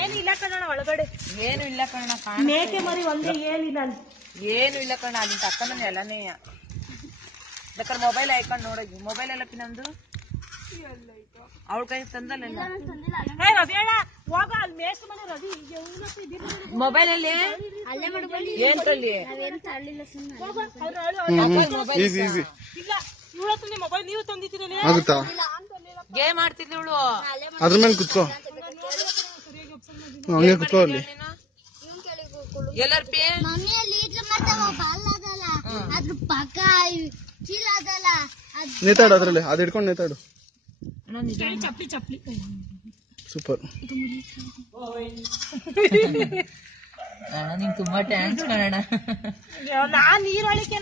ಏನಿಲ್ಲ ಕಣ ಒಳಗಡೆ, ಏನು ಇಲ್ಲ ಕಣ. ಮೇಕೆ ಮರಿ ಒಂದೇ ಏನಿಲ್ಲ, ಏನು ಇಲ್ಲ ಕಣ. ಅಲ್ಲಿ ತಕ್ಕನ ಎಲ್ಲನೇ ಬೇಕಾದ್ರೆ ಮೊಬೈಲ್ ಹಾಕೊಂಡು ನೋಡೋದು. ಮೊಬೈಲ್ ಎಲ್ಲ ನಮ್ದು ಅವಳ ಕೈ ತಂದಲ್ಲ ಮೊಬೈಲ್ ಅಲ್ಲಿ ಏನ್ ತಳ್ಳಿ ಮೊಬೈಲ್ ನೀವು ತಂದಿದ್ದೀರಲ್ಲ, ಗೇಮ್ ಆಡ್ತಿದ್ಲಿ ಇವಳು. ಅದ್ರ ಮೇಲೆ ಕುತ್ಕೋ, ಹಂಗೆ ಕುತ್ಕೋ ಅಲ್ಲಿ. ಎಲ್ಲರ ನೇತಾಡು, ಅದ್ರಲ್ಲಿ ಅದು ಹಿಡ್ಕೊಂಡು ನೇತಾಡು. ಚಪ್ಲಿ ಚಪ್ಲಿ ಸೂಪರ್. ನಿಂಗೆ ತುಂಬಾ ಟ್ಯಾಂಕ್ಸ್ ಕಣಣ್ಣ. ನಾನ್ ನೀರೊಳಕ್ಕೆ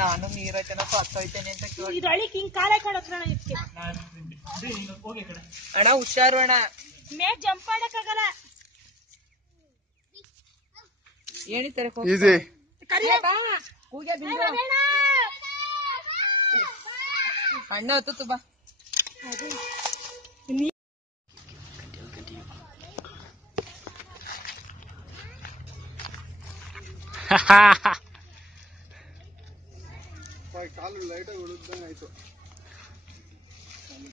ನಾನು ನೀರೈತೇನ ಹತ್ತೋಯ್ತೇನೆ ಅಂತ ಇದೊಳಿಕ್ ಹಿಂಗ್ ಕಾಲ ಕೊಡೋಣ. ಅಣ್ಣ ಹುಷಾರು ಅಣ್ಣ, ಮೇ ಜಂಪ್ ಮಾಡಕ್ಕಾಗಲ್ಲ. ಏನಿತಾರೆ ಅಣ್ಣ ಹೊತ್ತು ಬಾ. ಕಾಲು ಲೈಟಾಗಿ ಉಳಿದಂಗೆ ಆಯ್ತು.